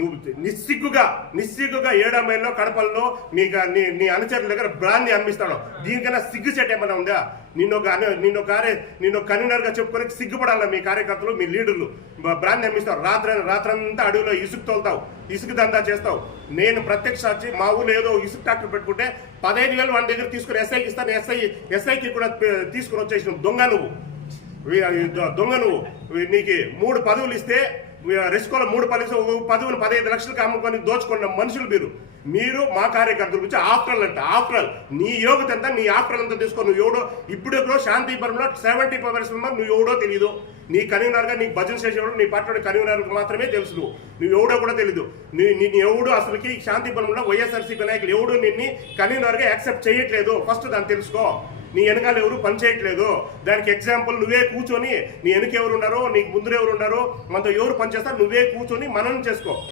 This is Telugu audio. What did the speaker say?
నువ్వు నిస్సిగ్గుగా 7వ మైల్లో కడపల్లో నీ అనుచరుల దగ్గర బ్రాండ్ని అమ్మిస్తాడు. దీనికన్నా సిగ్గు సెట్ ఏమైనా ఉందా? నిన్ను కన్వీనర్ గా చెప్పుకొని సిగ్గుపడాల మీ కార్యకర్తలు, మీ లీడర్లు. బ్రాండ్ అమ్మిస్తావు, రాత్రంతా అడవిలో ఇసుకు తోలుతావు, ఇసుకు దందా చేస్తావు. నేను ప్రత్యక్ష సాక్షి. మా ఊళ్ళో ఏదో ఇసుకు ట్రాక్టర్ పెట్టుకుంటే 15,000 వాడి దగ్గర తీసుకుని ఎస్ఐకి ఇస్తాను, ఎస్ఐకి కూడా తీసుకుని వచ్చేసిన దొంగ నువ్వు. నీకు 3 పదవులు ఇస్తే రెస్కోలో 3 పదవులు 15 లక్షలకు అమ్ముకొని దోచుకున్న మనుషులు మీరు మా కార్యకర్తల గురించి ఆఫ్టర్ నీ యోగ్యత ఎంత, నీ ఆఫ్టర్ అంతా తీసుకో. నువ్వు ఎవడో ఇప్పుడు శాంతిపురంలో 70% నువ్వు ఎవడో తెలియదు. నీ కన్వీనర్గా నీకు భజన చేసేవాడు నీ పార్టీ కన్వీనర్కి మాత్రమే తెలుసు. నువ్వు ఎవడో కూడా తెలియదు. నేను ఎవడు అసలుకి శాంతిపురంలో వైఎస్ఆర్సీపీ నాయకులు ఎవడు నిన్ను కన్వీనర్గా యాక్సెప్ట్ చేయట్లేదు. ఫస్ట్ దాన్ని తెలుసుకో. నీ వెనకాల ఎవరు పనిచేయట్లేదు. దానికి ఎగ్జాంపుల్ నువ్వే కూర్చొని, నీ వెనక ఎవరు ఉన్నారో, నీకు ముందు ఎవరు ఉన్నారో, మనతో ఎవరు పనిచేస్తారో నువ్వే కూర్చొని మననం చేసుకో.